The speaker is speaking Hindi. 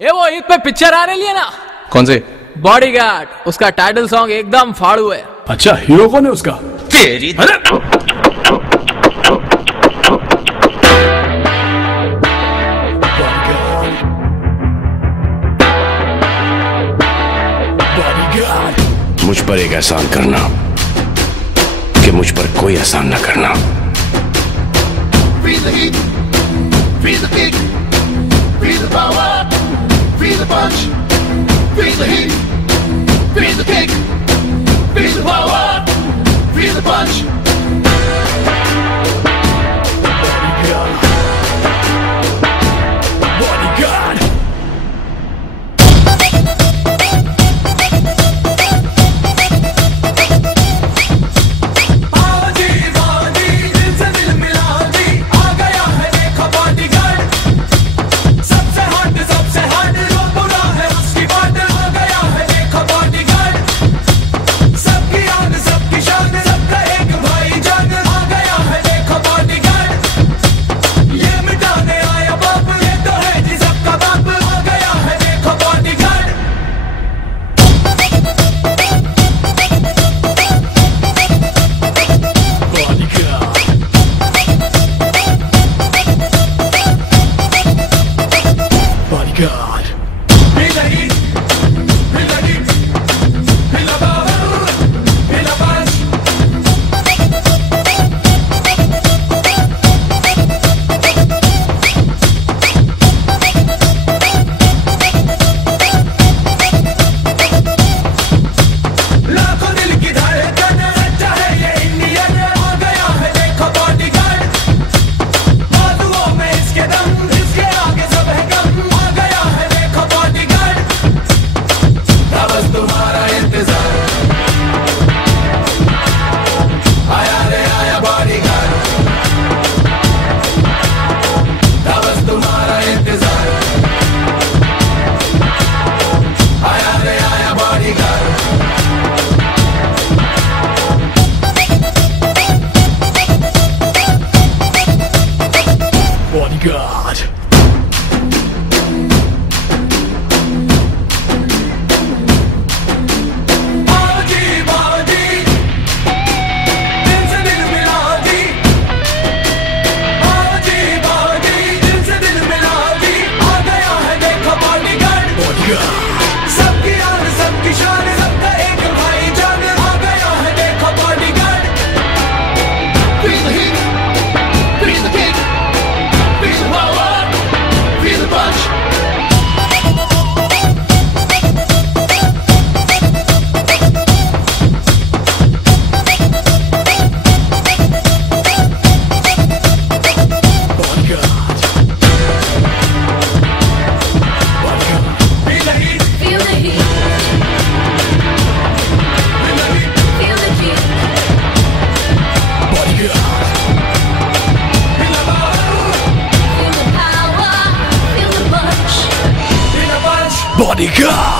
ये वो ईद पे पिक्चर आ रही है ना। कौन से? बॉडीगार्ड। उसका टाइटल सॉन्ग एकदम फाड़ू है। अच्छा, हीरो कौन है उसका? तेरी मुझ पर एक एहसान करना कि मुझ पर कोई एहसान न करना। Feel the heat, feel the kick, feel the power, feel the punch. Feel the heat, feel the kick, feel the power, feel the punch. Bodyguard. God. Feel the heat, feel the heat, feel the power, feel the punch. लाखों दिल की धड़कन, सच्चा है ये इंडियन, आ गया है देखो बॉडीगार्ड। बाजुओं में इसके दम, इसके आगे सब है कम। तुम्हारा इंतजार आया रे आया बॉडीगार्ड, बस तुम्हारा इंतजार आया रे आया बॉडीगार्ड। बॉडीगार्ड सबकी आन सबकी शान, सबका एक भाई जान, आ गया है देखो bodyguard. Feel the heat, feel the kick, feel the power, feel the punch. Bodyguard.